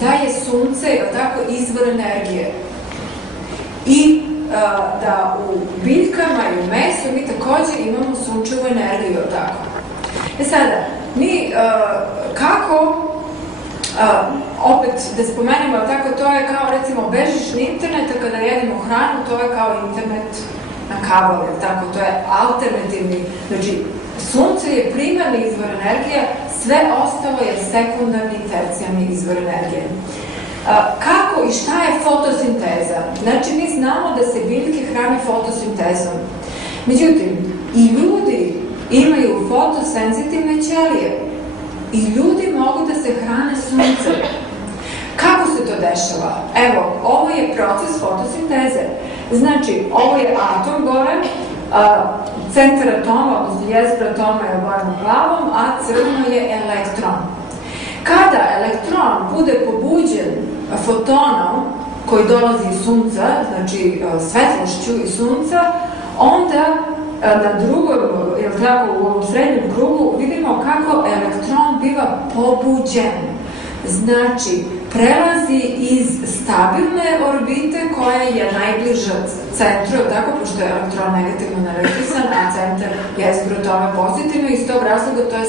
da je sunce izvor energije i da u biljkama i u mesu mi takođe imamo sunčevu energiju. Sada, mi kako, opet da spomenemo, to je kao recimo bežični internet, a kada jedemo hranu, to je kao internet na kabel, to je alternativni, znači sunce je primarni izvor energije, sve ostalo je sekundarni i tercijarni izvor energije. Kako i šta je fotosinteza? Znači, mi znamo da se biljke hrane fotosintezom. Međutim, i ljudi imaju fotosenzitivne ćelije i ljudi mogu da se hrane suncem. Kako se to dešava? Evo, ovo je proces fotosinteze. Znači, ovo je atom gore, centar atoma, odnosno jezgra atoma je obojen plavom, a crveno je elektron. Kada elektron bude pobuđen fotonom koji dolazi iz sunca, znači svetlošću iz sunca, onda na drugom, u ovom srednjem krugu vidimo kako elektron biva pobuđen. Znači, prelazi iz stabilne orbite koja je najbliža centru, pošto je elektron negativno naelektrisan, a centar jezgra atoma pozitivno, iz tog razloga to je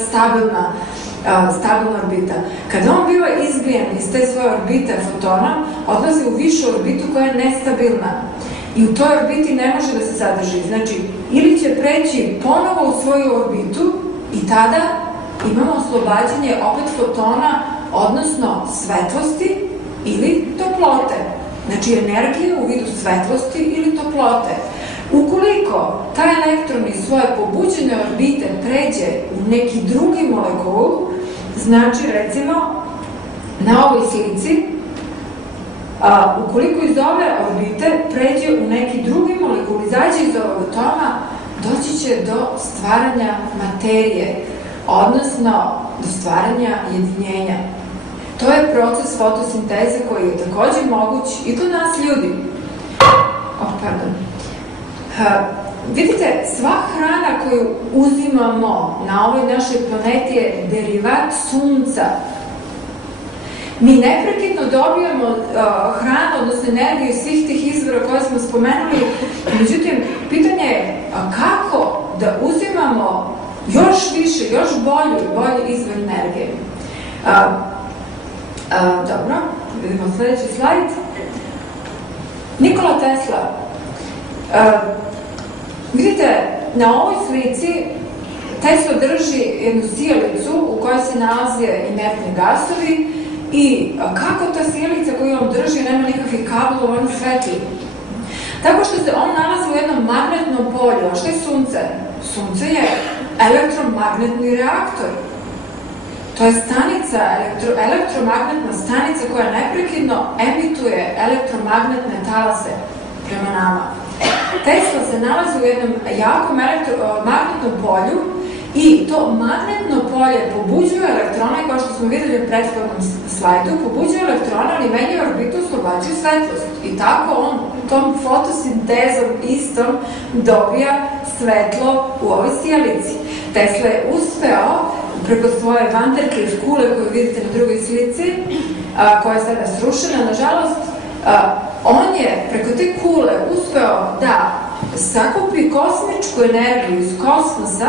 stabilna orbita. Kada on biva izbijen iz te svoje orbite fotona, odlazi u višu orbitu koja je nestabilna i u toj orbiti ne može da se sadrži. Znači, ili će preći ponovo u svoju orbitu i tada imamo oslobađanje opet fotona, odnosno svetlosti ili toplote. Znači, energije u vidu svetlosti ili toplote. Ukoliko taj elektron iz svoje pobuđene orbite pređe u neki drugi molekul, znači, recimo, na ovoj slici, ukoliko iz ove orbite pređe u neki drugi molekul, izađe iz ovog atoma, doći će do stvaranja materije, odnosno do stvaranja jedinjenja. To je proces fotosinteze koji je takođe moguć i kod nas ljudi. Vidite, sva hrana koju uzimamo na ovoj našoj planeti je derivat sunca. Mi neprekidno dobijamo hranu, odnosno energiju svih tih izvora koje smo spomenuli, međutim, pitanje je kako da uzimamo još više, još bolji izvor energije. Dobro, vidimo sledeći slajd. Nikola Tesla. Vidite, na ovoj slici Tesla drži jednu sijalicu u kojoj se nalaze inertni gasovi i kako ta sijalica koju on drži nema nikakvih kablova, on svetli. Tako što se on nalazi u jednom magnetnom polju. A što je sunce? Sunce je elektromagnetni reaktor. To je stanica, elektromagnetna stanica koja neprekidno emituje elektromagnetne talase prema nama. Tesla se nalazi u jednom jakom magnetnom polju i to magnetno polje pobuđuje elektrone, kao što smo videli u prethodnom slajdu, pobuđuje elektrone, ali menjaju orbitu, oslobađaju svetlost. I tako on tom fotosintezom istom dobija svetlo u ovoj sijalici. Tesla je uspeo preko svoje Vanderkirch kule koju vidite na drugoj slici, koja je sada srušena, nažalost, on je preko te kule uspeo da sakupi kosmičku energiju iz kosmosa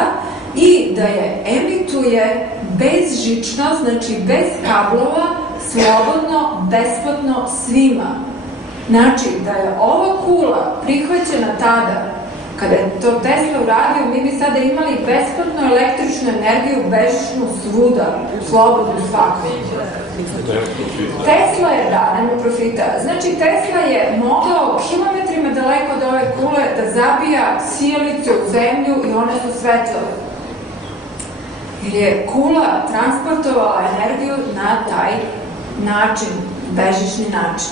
i da je emituje bezžično, znači bez kablova, slobodno, besplatno svima. Znači, da je ova kula prihvaćena tada, kada je to Tesla uradio, mi bi sada imali besplatnu električnu energiju bežičnu svuda, slobodnu svaku. Tesla je, nema profita. Znači, Tesla je mogao kilometrima daleko od ove kule da zabija sijalice u zemlju i one su svetle. Jer je kula transportovala energiju na taj način, bežični način.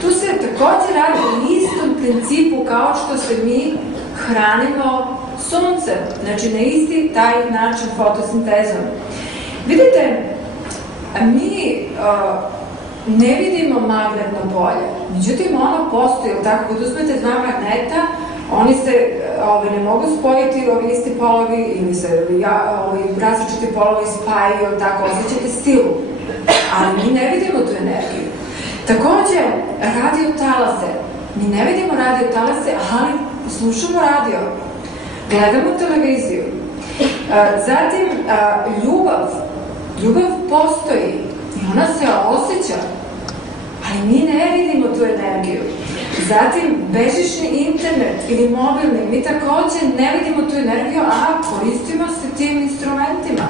Tu se takođe radi o istom principu kao što se mi hranimo suncem, znači na isti taj način fotosintezom. Vidite, mi ne vidimo magnetno polje, međutim ono postoji, tako kad uzmete dva magneta, oni se ne mogu spojiti, ovi isti polovi ili se različiti polovi spajaju, tako osjećate silu. ali mi ne vidimo tu energiju. Takođe, radio talase. Mi ne vidimo radio talase, ali slušamo radio. Gledamo televiziju. Zatim, ljubav. Ljubav postoji i ona se osjeća, ali mi ne vidimo tu energiju. Zatim, bežični internet ili mobilni, mi takođe ne vidimo tu energiju, a koristimo se tim instrumentima.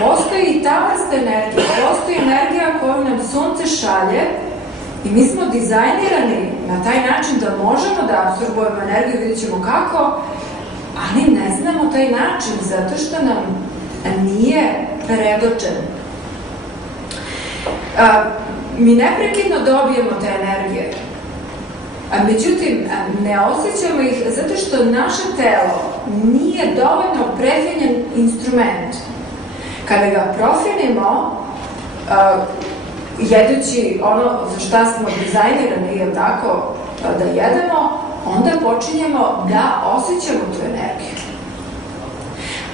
Postoji i ta vrsta energije, postoji energija koju nam sunce šalje i mi smo dizajnirani na taj način da možemo da apsorbujemo energiju, vidjet ćemo kako, ali ne znamo taj način zato što nam nije predočen. Mi neprekidno dobijemo te energije, međutim, ne osjećamo ih zato što naše telo nije dovoljno prefinjen instrument. Kada ga profinimo, jedući ono za šta smo dizajnirani, je tako, da jedemo, onda počinjemo da osjećamo tu energiju.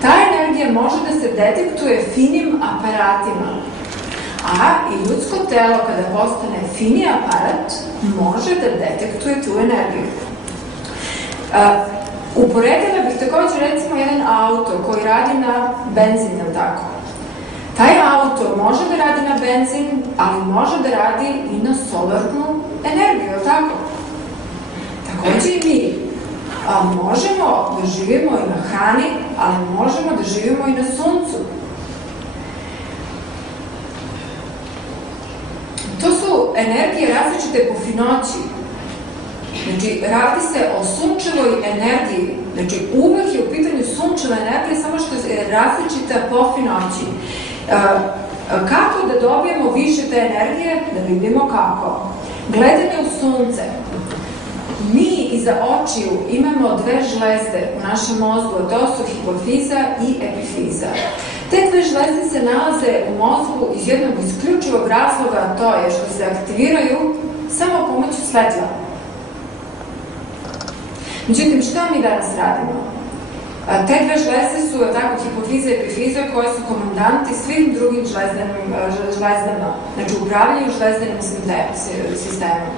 Ta energija može da se detektuje finim aparatima, a i ljudsko telo kada postane fini aparat može da detektuje tu energiju. Uporedila bih takođe recimo jedan auto koji radi na benzin, je tako? Taj auto može da radi na benzin, ali može da radi i na solarnu energiju, je tako? Takođe i mi možemo da živimo i na hrani, ali možemo da živimo i na suncu. To su energije različite po finoći. Znači, radi se o sunčevoj energiji. Znači, uvek je u pitanju sunčeva energija, samo što je različita po finoći. Kako da dobijemo više te energije? Da vidimo kako. Gledanje u sunce. Mi iza očiju imamo dve žlezde u našem mozgu, to su hipofiza i epifiza. Te dve žlezde se nalaze u mozgu iz jednog isključivog razloga, to je što se aktiviraju samo pomoću svetla. Međutim, šta mi danas radimo? Te dve žlezde su, tako, hipofiza i epifiza, koje su komandanti svim drugim žlezdama, znači upravljaju žlezdanim sistemom.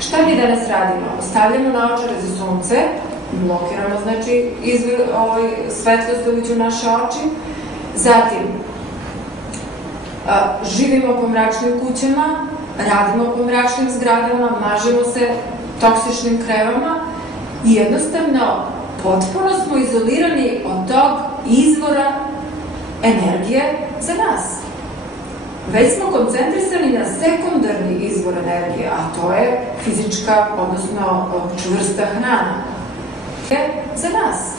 Šta mi danas radimo? Stavljamo naočare za sunce, blokiramo, znači, svetlost da uđe u naše oči, zatim živimo po mračnim kućama, radimo po mračnim zgradama, mažemo se toksičnim kremama i jednostavno potpuno smo izolirani od tog izvora energije za nas. Već smo koncentrisani na sekundarni izvor energije, a to je fizička, odnosno čvrsta hrana. Za nas.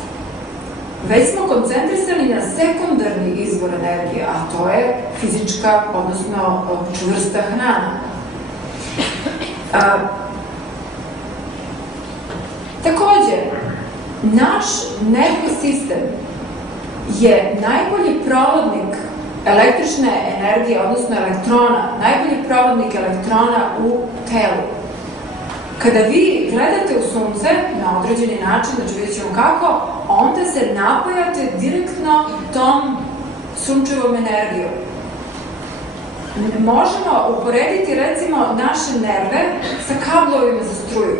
Već smo koncentrisani na sekundarni izvor energije, a to je fizička, odnosno čvrsta hrana. Takođe, naš nervni sistem je najbolji provodnik električne energije, odnosno elektrona, najbolji provodnik elektrona u telu. Kada vi gledate u sunce na određeni način, znači vidjet ćemo kako, onda se napajate direktno tom sunčevom energijom. Možemo uporediti, recimo, naše nerve sa kablovima za struju.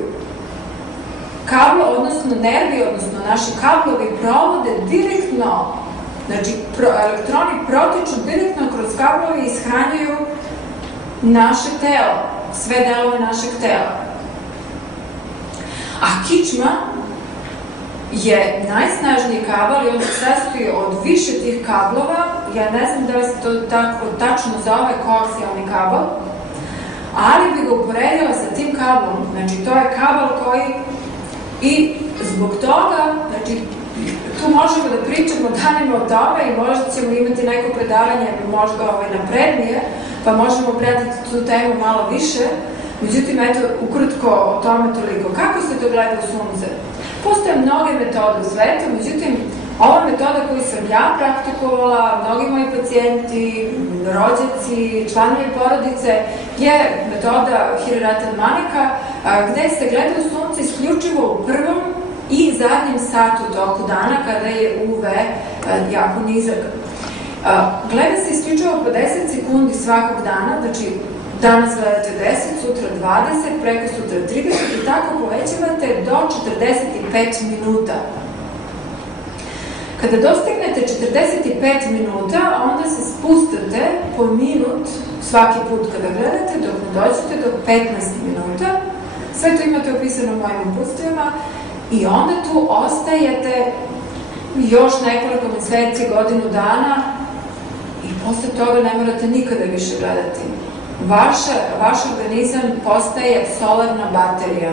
Kablo, odnosno nervi, odnosno naši kablovi provode direktno, znači elektroni protiču direktno kroz kablove i ishranjuju naše telo, sve delove našeg tela. A kičma je najsnažniji kabel i on se sastoji od više tih kablova. Ja ne znam da li se to tako tačno zove koaksijalni kabel, ali bi ga uporedila sa tim kablom. Znači, to je kabel koji i zbog toga, znači, tu možemo da pričamo danima o tome i možda ćemo imati neko predavanje možda naprednije, pa možemo pratiti tu temu malo više. Međutim, eto, ukratko o tome toliko. Kako se to gleda u sunce? Postoje mnoge metode u svetu, međutim, ova metoda koju sam ja praktikovala, mnogi moji pacijenti, rođaci, članovi porodice, je metoda Hirarata Maneka, gde se gleda u sunce isključivo u prvom i zadnjem satu toku dana, kada je UV jako nizak. Gleda se isključivo po 10 sekundi svakog dana, znači danas gledate 10, sutra 20, preko sutra 30 i tako povećavate do 45 minuta. Kada dostignete 45 minuta, onda se spustate po minut svaki put kada gledate, dok ne dođete do 15 minuta. Sve to imate opisano u mojim uputstvima i onda tu ostajete još nekoliko meseci, godinu dana i posle toga ne morate nikada više gledati. Vaš organizam postaje solarna baterija.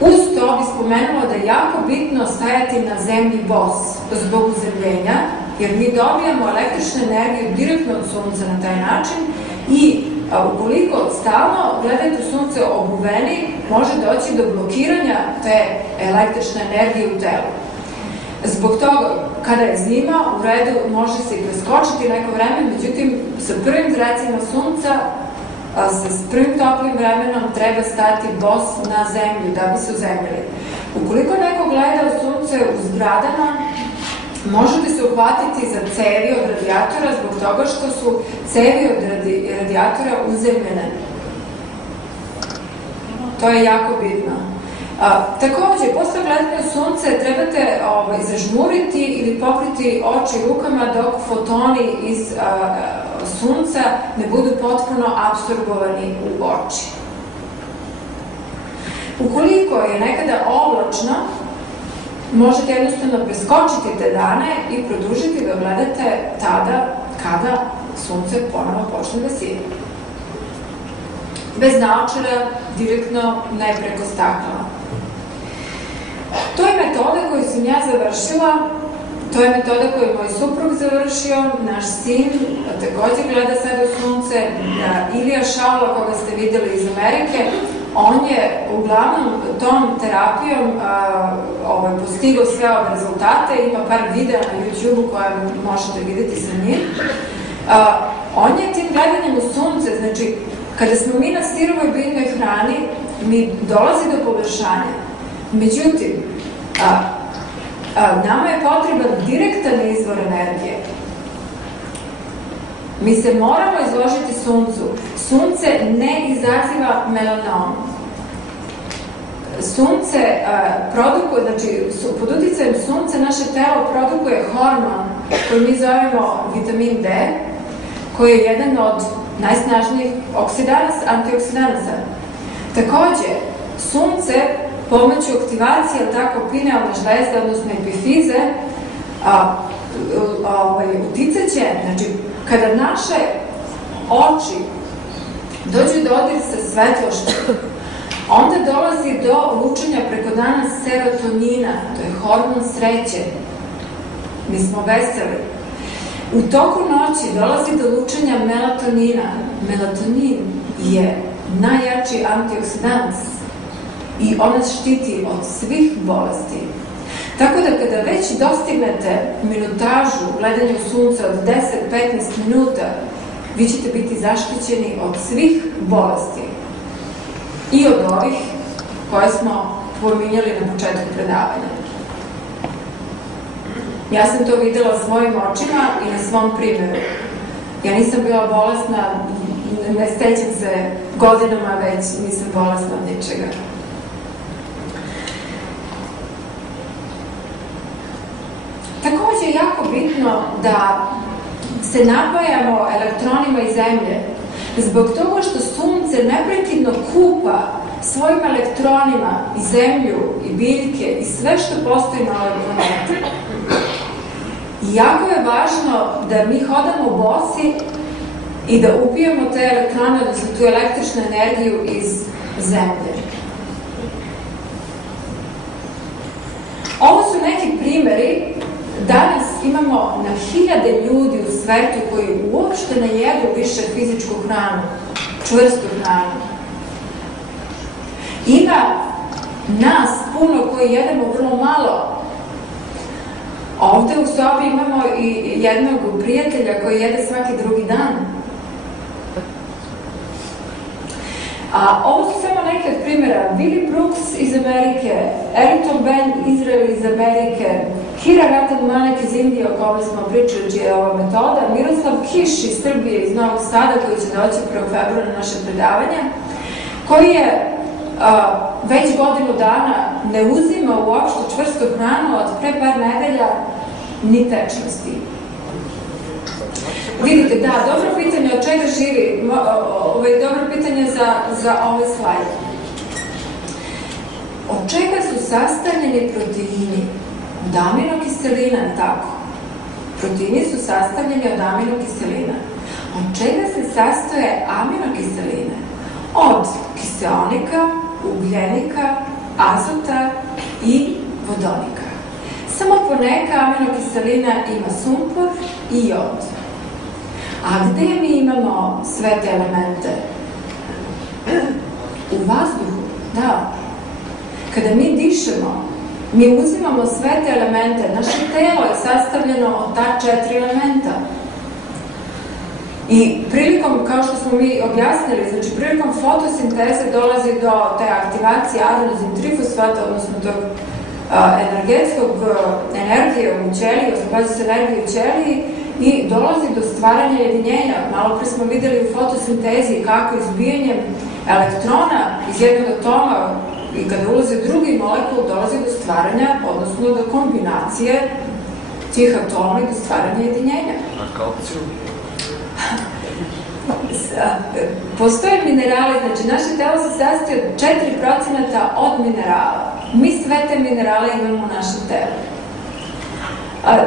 Uz to bi spomenula da je jako bitno stajati na zemlji bos zbog uzemljenja, jer mi dobijamo električnu energiju direktno od sunca na taj način i ukoliko stalno gledate u sunce obuveni, može doći do blokiranja te električne energije u telu. Zbog toga, kada je zima, u redu može se i preskočiti neko vreme, međutim, sa prvim zracima sunca, sa prvim toplim vremenom treba stati bos na zemlju da bi se uzemljili. Ukoliko neko gleda u sunce u zgradama, možete se uhvatiti za cevi od radijatora zbog toga što su cevi od radijatora uzemljene. To je jako bitno. Takođe, posle gledanja u sunce trebate zažmuriti ili pokriti oči rukama dok fotoni iz sunca ne budu potpuno apsorbovani u oči. Ukoliko je nekada oblačno, možete jednostavno preskočiti te dane i produžiti da gledate tada kada sunce ponovo počne da sije. Bez naočara, direktno, ne preko stakla. To je metoda koju sam ja završila, to je metoda koju je moj suprug završio, naš sin takođe gleda sada u sunce, Ilija Šaula, koga ste videli iz Amerike, on je uglavnom tom terapijom postigao sve ove rezultate, ima par videa na YouTube-u koje možete videti sa njim. On je tim gledanjem u sunce, znači, kada smo mi na sirovoj biljnoj hrani, mi dolazi do poboljšanja. Međutim, nama je potreban direktan izvor energije. Mi se moramo izložiti suncu. Sunce ne izaziva melanom. Sunce produkuje, znači pod uticajem sunca naše telo produkuje hormon koji mi zovemo vitamin D, koji je jedan od najsnažnijih antioksidanasa. Takođe, sunce pomoću aktivacije, pinealne žlezde, odnosno epifize, uticat će, znači, kada naše oči dođu do dodir sa svetlošću, onda dolazi do lučenja preko dana serotonina, to je hormon sreće. Mi smo veseli. U toku noći dolazi do lučenja melatonina. Melatonin je najjači antioksidans i on nas štiti od svih bolesti. Tako da kada već dostignete minutažu gledanja u sunca od 10-15 minuta, vi ćete biti zaštićeni od svih bolesti. I od ovih koje smo pominjali na početku predavanja. Ja sam to videla svojim očima i na svom primjeru. Ja nisam bila bolesna, ne sećam se godinama već, nisam bolesna od ničega. Takođe je jako bitno da se napajamo elektronima iz zemlje, zbog toga što sunce neprekidno kupa svojim elektronima i zemlju i biljke i sve što postoji na ovoj planeti. I jako je važno da mi hodamo bosi i da upijemo te elektrone, odnosno tu električnu energiju iz zemlje. Ovo su neki primeri. Danas imamo na hiljade ljudi u svetu koji uopšte ne jedu više fizičku hranu, čvrstu hranu. Ima nas puno koji jedemo vrlo malo. Ovde u sobi imamo i jednog prijatelja koji jede svaki drugi dan. Ovo su samo neke od primjera. Billy Brooks iz Amerike, Ayrton Ben Israel iz Amerike, Hira Ratan-Manek iz Indije, o kome smo pričali, čija je ova metoda, Miroslav Kiš iz Srbije, iz Novog Sada, koji će doći 1. februara na naše predavanje, koji je već godinu dana ne uzima uopšte čvrstu hranu od pre par nedelja ni tečnosti. Vidite, da, dobro pitanje od čega živi, dobro pitanje za ovaj slajd. Od čega su sastavljeni proteini? Od aminokiselina, tako. Proteini su sastavljeni od aminokiselina. Od čega se sastoje aminokiseline? Od kiseonika, ugljenika, azota i vodonika. Samo poneka aminokiselina ima sumpor i jod. A gde mi imamo sve te elemente? U vazduhu, da. Kada mi dišemo, mi uzimamo sve te elemente. Naše telo je sastavljeno od ta 4 elementa. I prilikom, kao što smo mi objasnili, znači prilikom fotosinteze dolazi do te aktivacije adenozin trifosfata, odnosno do energetskog energije u ćeliji, oslobađa se energije u ćeliji i dolazi do stvaranja jedinjenja. Malo pre smo videli u fotosintezi kako izbijanjem elektrona iz jednog atoma i kada ulaze drugi molekul dolazi do stvaranja, odnosno do kombinacije tih atoma i do stvaranja jedinjenja. A kalcijum? Postoje minerali, znači naše telo se sastoji od 4% od minerala. Mi sve te minerale imamo u našem telu.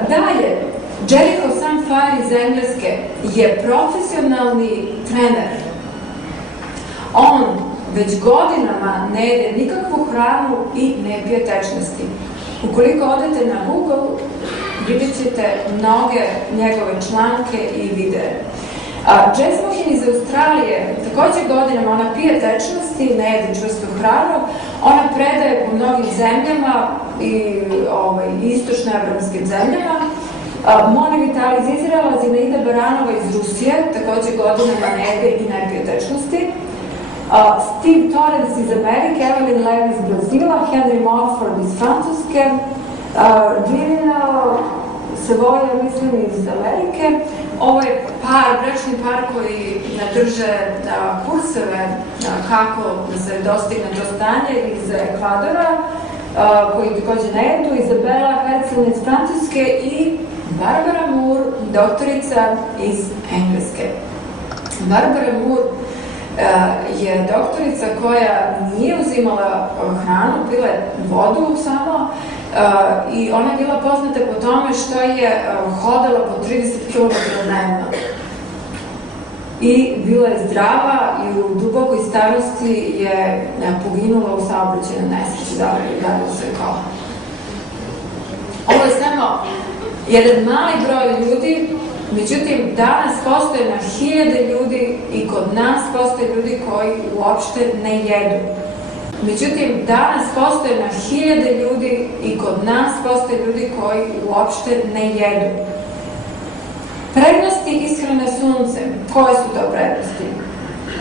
Dalje, Jericho Samfire iz Engleske je profesionalni trener. On već godinama ne jede nikakvu hranu i ne pije tečnosti. Ukoliko odete na Google, vidjet ćete mnoge njegove članke i videe. Jess Mohin iz Australije, takođe godinama, ona pije tečnosti, ne jede čvrstu hranu, ona predaje po mnogim zemljama i istočno-evropskim zemljama. Moni Vitali iz Izraela, Zinaida Baranova iz Rusije, takođe godinama ne jede i ne pije tečnosti. Steve Torrance iz Amerike, Evelyn Levi iz Brazila, Henry Morford iz Francuske, Divina Savoja, mislim, iz Amerike. Ovo je bračni par koji drže kurseve kako da se dostigne to stanje iz Ekvadora, koji takođe ne jedu, Izabela Hercelin iz Francuske i Barbara Moore, doktorica iz Engleske. Barbara Moore je doktorica koja nije uzimala hranu, pila je vodu samo i ona je bila poznata po tome što je hodala po 30 km dnevno. I bila je zdrava i u dubokoj starosti je poginula u saobraćajnoj nesreći, udarila se kola. Ovo je samo jedan mali broj ljudi. Međutim, danas postoje na 1000 ljudi i kod nas postoje ljudi koji uopšte ne jedu. Međutim, danas postoje na 1000 ljudi i kod nas postoje ljudi koji uopšte ne jedu. Prednosti ishrane suncem. Koje su to prednosti?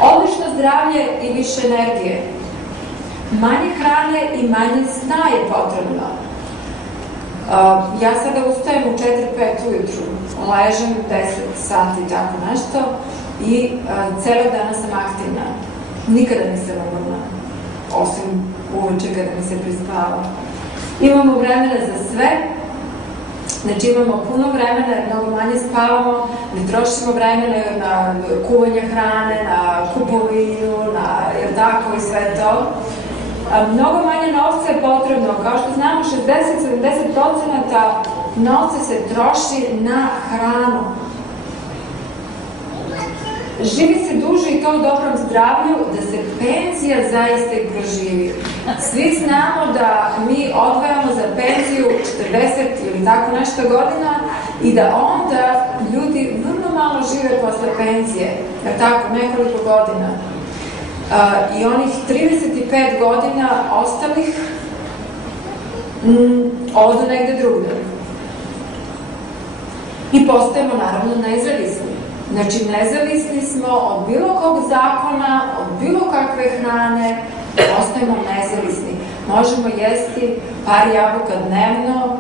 Odlično zdravlje i više energije. Manje hrane i manje sna je potrebno. Ja sada ustajem u 4-5 ujutru, ležem 10 sati i tako nešto i celo dana sam aktivna. Nikada nisam umorna, osim uveče kada mi se prispava. Imamo vremena za sve, znači imamo puno vremena, mnogo manje spavamo, ne trošimo vremena na kuvanje hrane, na kupovinu, na tako i sve to. Mnogo manje novca je potrebno, kao što znamo 60-70% novca se troši na hranu. Živi se duže i to u dobrom zdravlju, da se penzija zaista i proživi. Svi znamo da mi odvajamo za penziju 40 ili tako nešto godina i da onda ljudi vrlo malo žive posle penzije, tako nekoliko godina. I onih 35 godina ostalih odu negde drugde. I postajemo naravno nezavisni. Znači, nezavisni smo od bilo kog zakona, od bilo kakve hrane, postajemo nezavisni. Možemo jesti par jabuka dnevno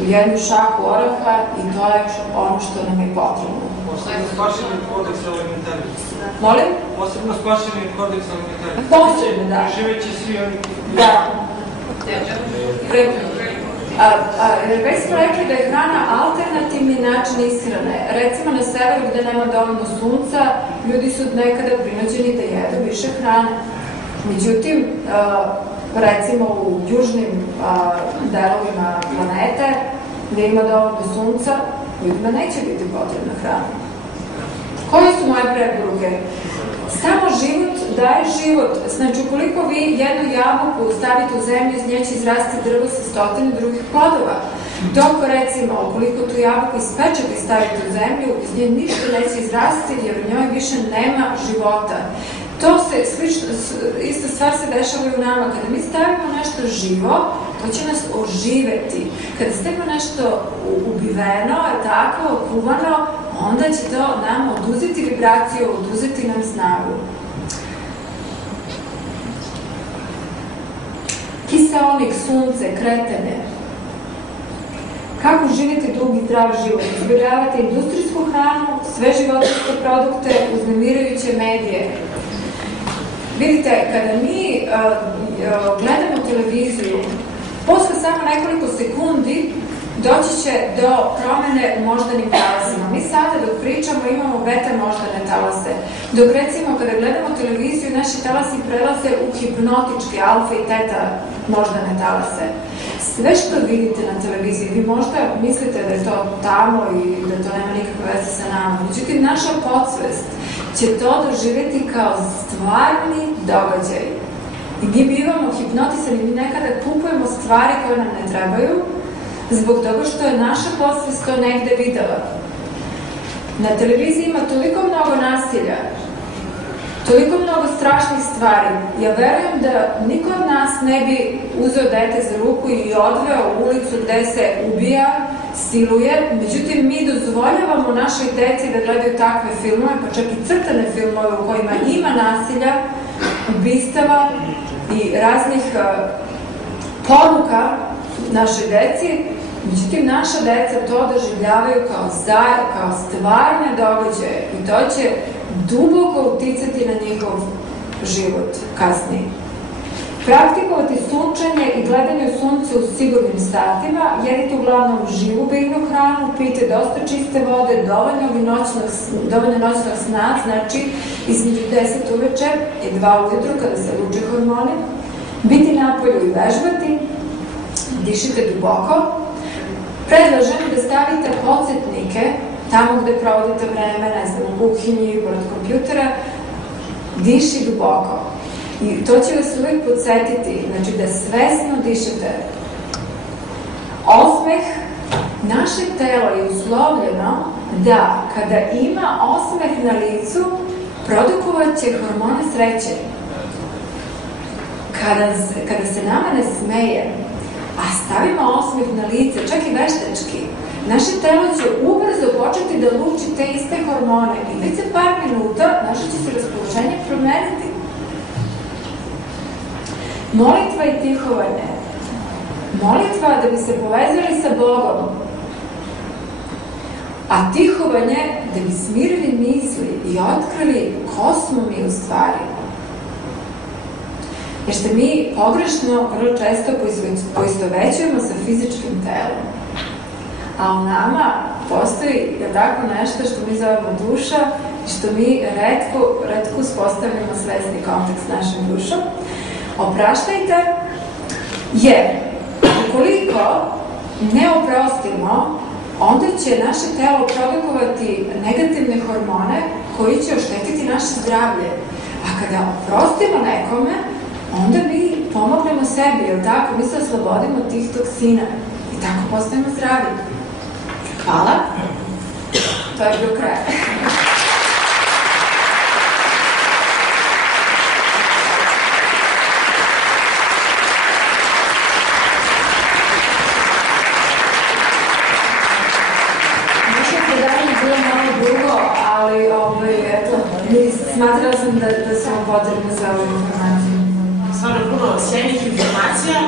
u jednu šaku oraha i to je ono što nam je potrebno. Posebno spašeni od kodeksa alimentarnih. Molim? Posebno spašeni od kodeksa alimentarnih. Posebno, da. Živeće svi oni... Da. Već smo rekli da je hrana alternativni način ishrane. Recimo na severu gde nema dovoljno sunca, ljudi su nekada prinuđeni da jedu više hrane. Međutim, recimo u južnim delovima planete, gde ima dovoljno sunca, ljudima neće biti potrebna hrana. Koje su moje preporuke? Samo život daje život. Znači, ukoliko vi jednu jabuku stavite u zemlju, iz nje će izrasti drvo sa 100 drugih plodova. Dok, recimo, ukoliko tu jabuku ispečete i stavite u zemlju, iz nje ništa neće izrasti, jer u njoj više nema života. To se, ista stvar se dešava i u nama. Kada mi stavimo nešto živo, to će nas oživeti. Kada stavimo nešto ubiveno, tako, kuvano, onda će to nam oduzeti vibraciju, oduzeti nam snagu. Kiseonik, sunce, kretanje. Kako živite dug i zdrav život? Izbjegavate industrijsku hranu, sve životinjske produkte, uznemirajuće medije. Vidite, kada mi gledamo televiziju, posle samo nekoliko sekundi doći će do promene u moždanim talasima. Mi sada dok pričamo imamo beta moždane talase. Dok recimo kada gledamo televiziju naši talasi prelaze u hipnotičke alfa i teta moždane talase. Sve što vidite na televiziji, vi možda mislite da je to tamo i da to nema nikakve veze sa nama. Međutim, naša podsvest će to doživjeti kao stvarni događaj. I mi bivamo hipnotisani, mi nekada kupujemo stvari koje nam ne trebaju, zbog toga što je naša podsvest to negde videla. Na televiziji ima toliko mnogo nasilja, toliko mnogo strašnih stvari. Ja verujem da niko od nas ne bi uzeo dete za ruku i odveo u ulicu gde se ubija, siluje. Međutim, mi dozvoljavamo našoj deci da gledaju takve filmove, pa čak i crtane filmove u kojima ima nasilja, ubistava i raznih poruka našoj deci. Međutim, naša deca to doživljavaju kao stvarne događaje i to će duboko uticati na njihov život kasnije. Praktikovati sunčanje i gledanje u sunce u sigurnim satima, jedite uglavnom živu biljnu hranu, pijte dosta čiste vode, dovoljno noćnog sna, znači između 10 uveče i 2 ujutru kada se luče hormoni, biti napolju i vežbati, dišite duboko. Predlažem da stavite podsjetnike tamo gde provodite vreme, ne znam, u kuhinji, pored kompjutera, diši duboko. I to će vas uvijek podsjetiti, znači da svesno dišete. Osmeh, naše telo je uslovljeno da kada ima osmeh na licu, produkovat će hormone sreće. Kada se nama ne smeje, a stavimo osmeh na lice, čak i veštački, naše telo će ubrzo početi da luči te iste hormone i već za par minuta naše će se raspoloženje promeniti. Molitva i tihovanje. Molitva da bi se povezali sa Bogom, a tihovanje da bi smirili misli i otkrili ko smo mi u stvari. Jer što mi pogrešno vrlo često poistovećujemo sa fizičkim telom. A u nama postoji tako nešto što mi zovemo duša i što mi retko uspostavljamo svesni kontakt s našim dušom. Opraštajte, jer ukoliko ne oprostimo, onda će naše telo produkovati negativne hormone koji će oštetiti naše zdravlje. A kada oprostimo nekome, onda mi pomognemo sebi, jer tako mi se oslobodimo tih toksina i tako postajemo zdravi. Hvala. To je bio kraj. Naše predavanje bilo malo dugo, ali eto, smatrala sam da su vam potrebne za ovu informaciju. stvarno puno sjajnih informacija,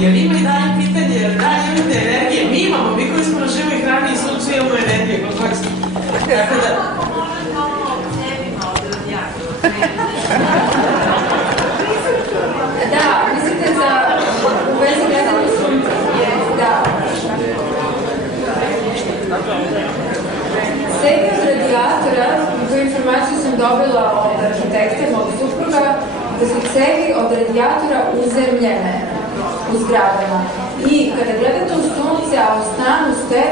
jer ima i dalje pitanje, jer dalje imate energije, mi imamo, mi koji smo na živoj hrani i suncu imamo energije, kompleksno. Tako da... Da, mislite za u vezi vezano sunca? Da. Sebi od radijatora, tu informaciju sam dobila od arhitekta, mog supruga, da su cevi od radijatora uzemljene u zgradama. I kada gledate u sunce, a u stanu ste,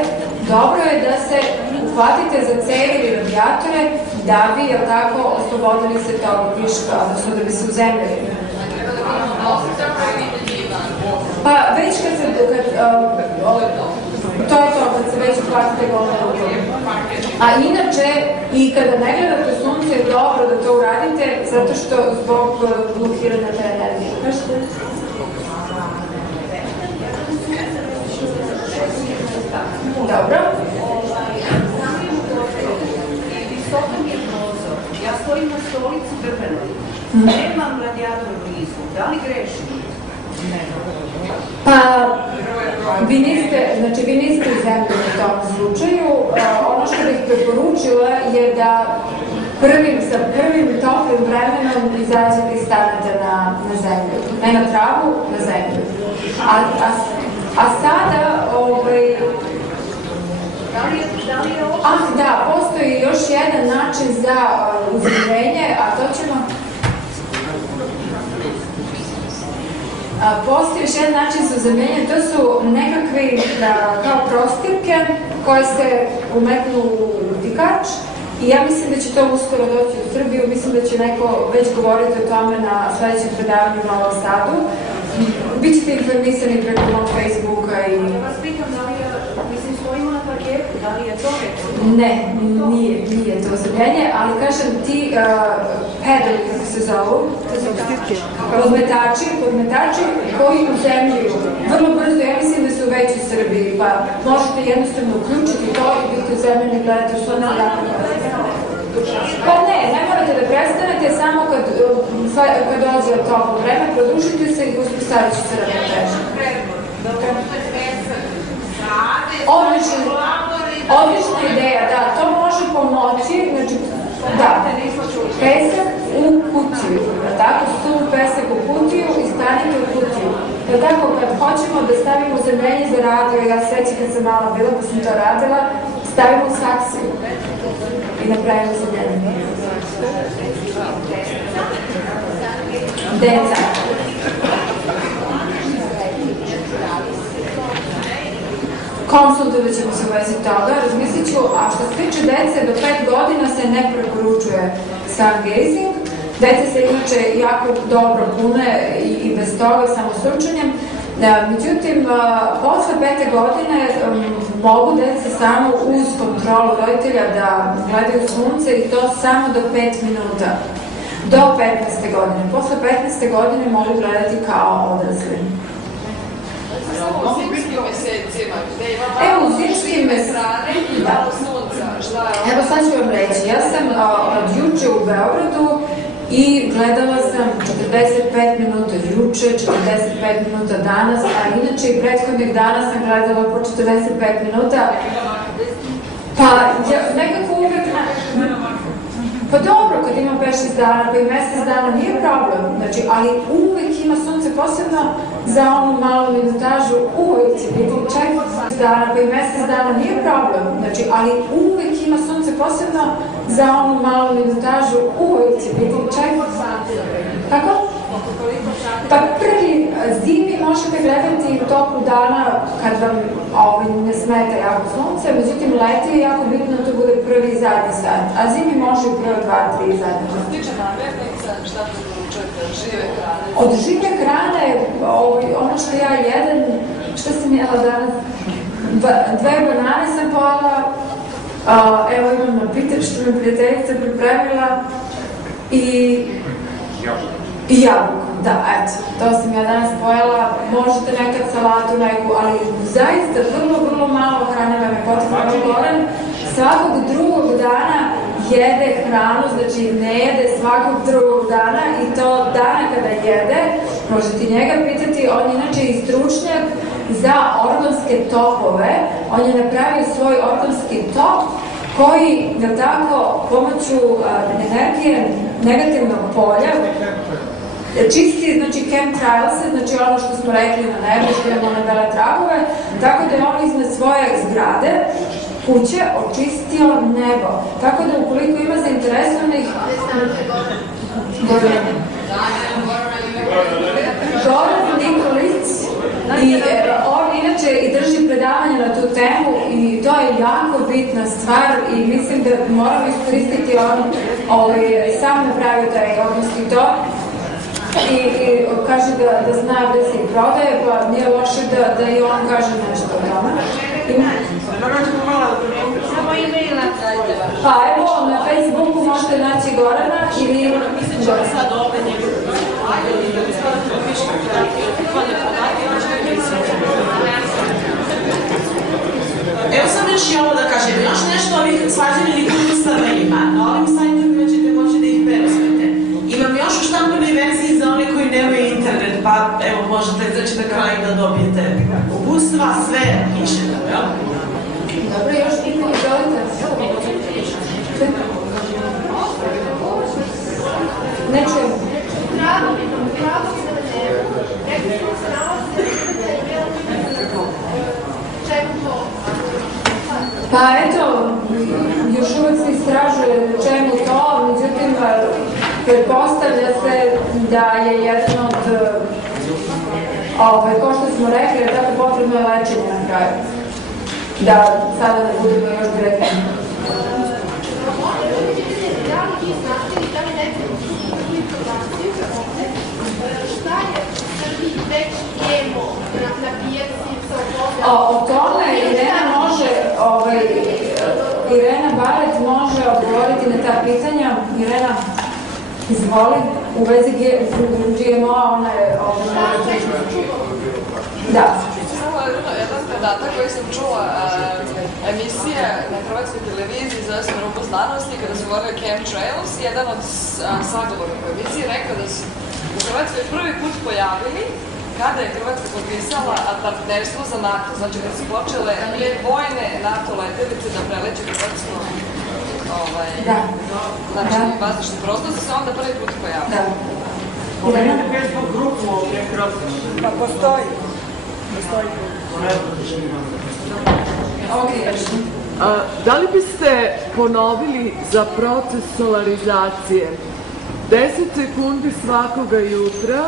dobro je da se uhvatite za cevi ili radijatore da bi, jel tako, oslobodili se tog viška, odnosno da bi se uzemljali. Pa već kad se, to je to, kad se već uhvatite golom rukom. A inače, i kada ne gledate sunce, je dobro da to uradite, zato što zbog blokiranja te energije. Dobro. Visoko je prozor. Ja stojim na stolici drvenoj. Nemam radijator blizu. Da li grešim? Pa, vi niste uzemljeni u tom slučaju. Ono što bih preporučila je da sa prvim toplim vremenom izađete i stanete na zemlju. Ne na travu, na zemlju. A sada, da, postoji još jedan način za uzemljenje, a to ćemo... Postoji još jedan način za uzemljenje, to su nekakvi kao prostirke koje se umetnu u tikač i ja mislim da će to uskoro doći u Srbiju, mislim da će neko već govoriti o tome na sledećem predavanju u Novom Sadu. Bićete informisani preko mog Facebooka i... Ja vas pitam da li je, mislim, stojimo na parketu, da li je to rekao? Ne, nije to uzemljenje, ali kažem ti pedali, kako se zovu, podmetači koji uzemljuju vrlo brzo, ja mislim da su već u Srbiji, pa možete jednostavno uključiti to i biti uzemljeni, gledati u sunce jako. Pa ne morate da prestanete, samo kad dođe toplo vreme, produžite se i uspostavit će se ravnoteža. Odlična ideja, da, to može pomoći, znači, da, pesak u kutiju, tako, suv pesak u kutiju i stanite u kutiju. Tako, kad hoćemo da stavimo uzemljenje za radio, ja sveći kad sam mala bila, pa sam to radila, stavimo u saksiju i napravimo uzemljenje. Deca. Konsultovat ćemo se u vezi toga, razmislit ću, a što se tiče dece, do 5 godina se ne preporučuje sun-gazing. Dece se inače jako dobro pune i bez toga, samo sunčanjem. Međutim, posle 5. godine mogu deca samo uz kontrolu roditelja da gledaju sunce i to samo do 5 minuta. Do 15. godine. Posle 15. godine mogu gledati kao odrasli. U zimskim mesecima, gde ima u zimskim mesecima i malo sunca, šta je? Evo sad ću vam reći, ja sam od juče u Beogradu i gledala sam 45 minuta juče, 45 minuta danas, a inače i prethodnih dana sam gledala po 45 minuta. Pa nekako uvek... Pa dobro, kad ima 5-6 dana, pa i mesec dana, nije problem. Znači, ali uvek ima sunce, posebno za onu malu minutažu, uvek će biti čak 6 dana, pa i mesec dana, nije problem. Znači, ali uvek ima sunce, posebno za onu malu minutažu, uvek će biti čak... Kako? Pa prvi zimi možete gledati u toku dana kad vam ne smeta jako sunce, međutim leti je jako bitno da to bude prvi i zadnji sat, a zimi može i prvo 2-3 zadnji sat. Tiče namirnica, šta preporučujete od žive hrane? Od žive hrane, ono što ja jedem, šta sam jela danas? 2 banane sam pojela, evo imam napitak što mi prijateljica pripremila i jabuku, da, eto, to sam ja danas pojela, možete nekad salatu neku, ali zaista vrlo malo hrane vam je potrebno. Svakog drugog dana jede hranu, znači ne jede svakog drugog dana i to dana kada jede, možete njega pitati, on je inače i stručnjak za organske topove, on je napravio svoj organski top koji, da tako, pomoću energije negativnog polja, čisti, znači chemtrails, znači ono što smo rekli na nebu, što imamo one bele tragove, tako da je on iznad svoje zgrade, kuće, očistio nebo. Tako da ukoliko ima zainteresovanih... Goran Nikolic, i on inače i drži predavanje na tu temu i to je jako bitna stvar i mislim da moramo iskoristiti on sam napravio taj organski top i kaže da zna gde se i prodaje, pa nije loše da i on kaže nešto o tome. Pa evo, na Facebooku možete naći Gorana ili... Sad ovdje njegov evo sam još i ovo da kažem, još nešto ovih svađanih kustava ima. Na ovim sajtovima ćete moći da ih preuzmete. Imam još u štampanoj verziji za one koji nemaju internet, pa evo možete znači na kraju da dobijete uputstva, sve piše da, jel? Dobro, još niko, izvolite. Ne čujem. Pa eto, još uvek se istražuje čemu to, međutim, pretpostavlja se da je jedan od, ko što smo rekli, tako potrebno je lečenje na kraju. Da sada ne budemo još direktno. O tome Irena Baret može odgovoriti na ta pitanja. Irena, izvoli, u vezi GMO-a, ona je da. Samo jedan podatak koji sam čula, emisije na hrvatskoj televiziji za rubu znanosti, kada su govorili o chemtrails, jedan od sagovornika emisije rekao da su u Hrvatskoj prvi put pojavili kada je Hrvatska potpisala partnerstvo za NATO. Znači, kada su počele vojne NATO letelice da preleće Hrvatsku vazdušni prostor, su se onda prvi put pojavili. Pomenite Facebook grupu o Hrvatskoj. Pa postoji. Da li biste ponovili za proces solarizacije 10 sekundi svakoga jutra,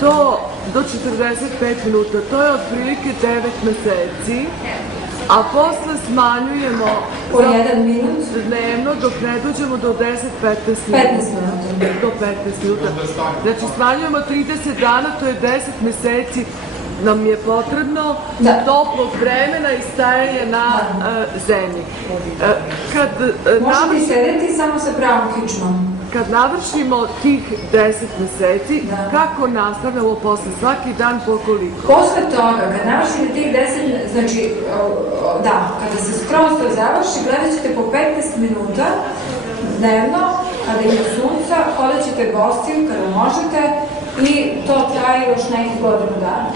to do 45 minuta, to je otprilike 9 meseci, a posle smanjujemo po 1 minut dnevno dok ne dođemo do 10-15 minuta. Do 15 minuta. Znači smanjujemo 30 dana, to je 10 meseci. Nam je potrebno toplog vremena i stajanje na zemlji. Možete i sedeti samo sa pravom kičmom. Kad navršimo tih 10 meseci, kako nastavljamo posle svaki dan po koliko? Posle toga, kad navršite tih 10, znači, kada se skroz to završi, gledat ćete po 15 minuta dnevno, kada ima sunca, hodat ćete gostiju kada možete i to traje još nekih godinu dana.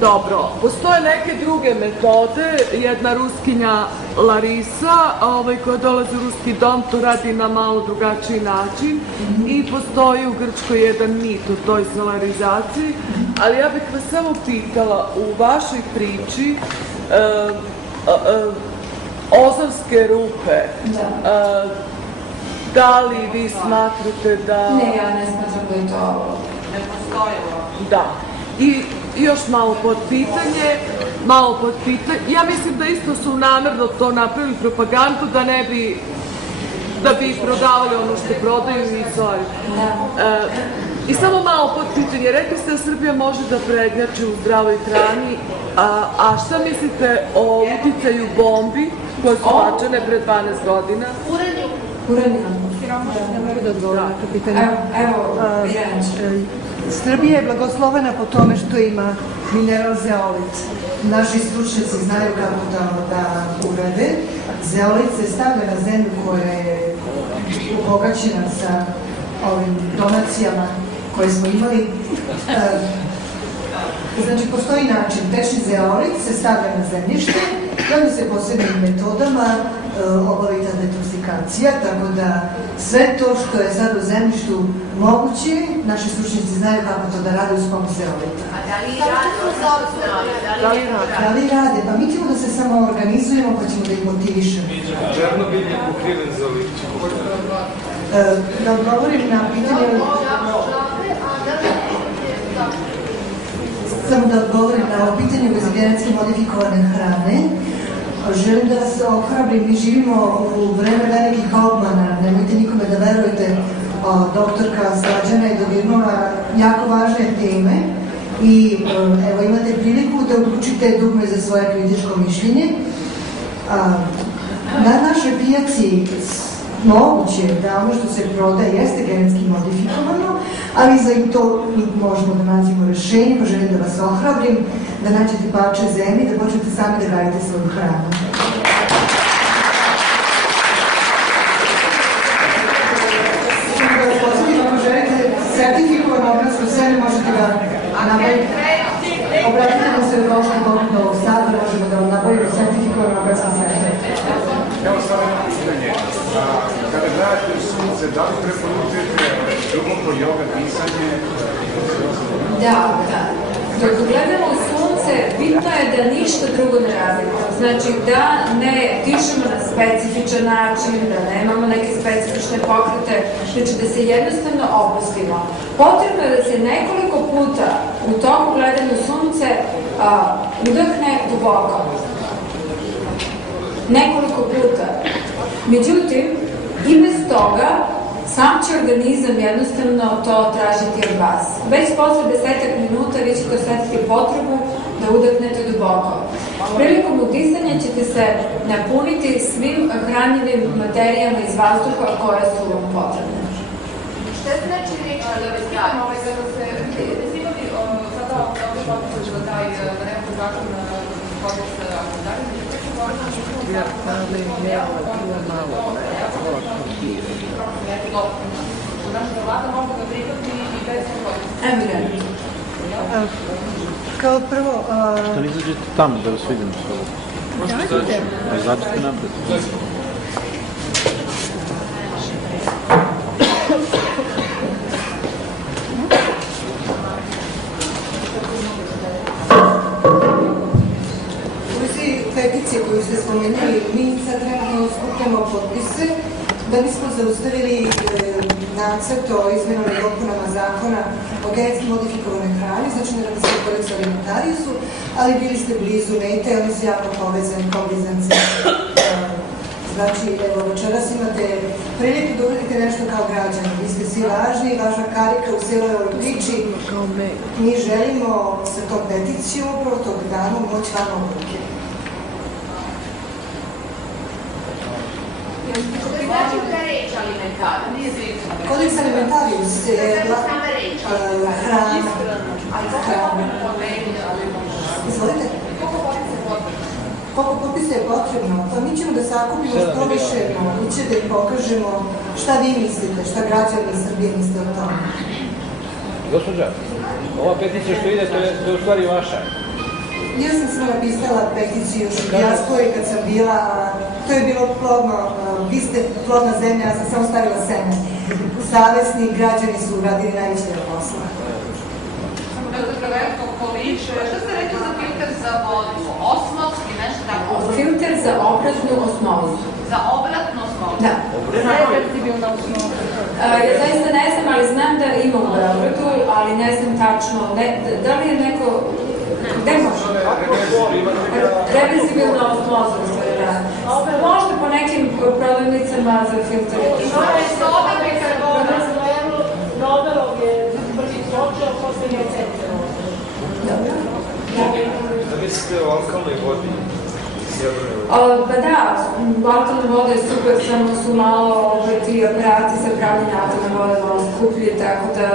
Dobro, postoje neke druge metode, jedna Ruskinja Larisa koja dolazi u Ruski dom, to radi na malo drugačiji način i postoji u Grčkoj jedan mit o toj solarizaciji, ali ja bih vas samo pitala, u vašoj priči ozonske rupe, da li vi smatrate da... Ne, ja ne smatram da je to... Ne postoji ovo. Da. I još malo pod pitanje, ja mislim da isto su namerno to napravili propagandu da ne bi, da bi prodavali ono što prodaju i sorry. I samo malo pod pitanje, rekli ste da Srbija može da prednjači u zdravoj hrani, a šta mislite o uticaju bombi koje su bačene pre 12 godina? Uranijom. Ja mogu da odgovorim na to pitanje. Evo, Irena. Srbija je blagoslovena po tome što ima mineral zeolit. Naši stručnjaci znaju kako da urade. Zeolit se stavlja na zemlju koja je obogaćena sa ovim donacijama koje smo imali. Znači, postoji način. Tečni zeolit se stavlja na zemljište i onda se posebnim metodama obavi ta detoksikacija, tako da sve to što je sad u zemljištu moguće, naši stručnjaci znaju kako to da rade uz pomoć zeolita. A da li rade? Da li rade? Pa mi ćemo da se samo organizujemo pa ćemo da ih motivišemo. Černobil je pokriven zeolitom. Da odgovorim na pitanje... Samo da odgovorim na ovo pitanje u vezi genetski modifikovane hrane. Želim da vas ohrabrim, mi živimo u vreme velikih obmana, nemojte nikome da verujete. Doktorka Slađana je dodirnula jako važne teme i evo imate priliku da uključite dugme za svoje kritičko mišljenje. Na našoj pijaci moguće da ono što se prodaje jeste genetski modifikovano, ali za i to mi možemo da nađemo rešenje, pa želim da vas ohrabrim, da nađete parče zemlje, da počnete sami da gajite svoju hranu. Ako želite sertifikovano obrazno seme, možete ga nabaviti. Obratite nam se u prošlom bloku Novog Sada, možemo da vam nabavimo sertifikovano obrazno seme. Evo sad jedno pitanje. Kada gledate u sunce, da li preporučujete duboko joga, disanje? Da. Dok gledamo u sunce, bitno je da ništa drugo ne radimo. Znači da ne dišemo na specifičan način, da nemamo neke specifične pokrete, znači da se jednostavno opustimo. Potrebno je da se nekoliko puta u toku gledanja u sunce udahne duboko. Nekoliko puta. Međutim, i bez toga, sam će organizam jednostavno to tražiti od vas. Već posle 10 minuta vi ćete osetiti potrebu da udahnete duboko. Prilikom udisanja ćete se napuniti svim hranjivim materijama iz vazduha koje su vam potrebne. Šta znači reći alimentari? Imali sada ovdje pokušaš da daj da neko zakon kodeks alimentari, Kao prvo... Što ne izađete tamo da vas vidimo sve ovo? Dajte. Izađete napred. Peticije koju ste spomenuli, mi sad trenutno skupljamo potpise da bismo zaustavili nacrt o izmenama i dopunama zakona o genetski modifikovanoj hrani, znači ne radi se o kodeksu alimentariusu, ali bili ste blizu mete, oni su jako povezani kao blizanci. Znači, evo, večeras imate priliku da uradite nešto kao građani. Vi ste svi važni, važna karika u cijeloj ovoj priči. Mi želimo sa tom peticijom upravo tog dana moći vama u ruke. Znači da je reč alimentarius? Kodeks alimentarius je hrana. Izvolite. Koliko potpisa je potrebno? Pa mi ćemo da sakupimo što više moguće, da im pokažemo šta vi mislite, šta građani Srbije misle o tome. Gospođa, ova peticija što ide, to je u stvari vaša. Ja sam sve napisala peticiju još u dijaspori kad sam bila, to je bilo plodno, vi ste plodna zemlja, ja sam samo stavila seme. Savesni građani su uradili najveći deo posla. Doktor Veliko Polić, šta ste rekli za filter za vodu? Osmoz i nešto tako? Filter za obratnu osmozu. Za obratnu osmozu? Da. Reverzibilna osmoza. Ja zaista ne znam, ali znam da ima u Beogradu, ali ne znam tačno, da li je neko... Gde može? Reverzibilna osmoza, da. Možda po nekim prodavnicama za filter. Nobelov je prvi počeo, posle je centar. Dobro. Da mislite o alkalnoj vodi? Pa da, alkalna voda je super, samo su malo ti aparati za pravljenje alkalne vode malo skuplji, tako da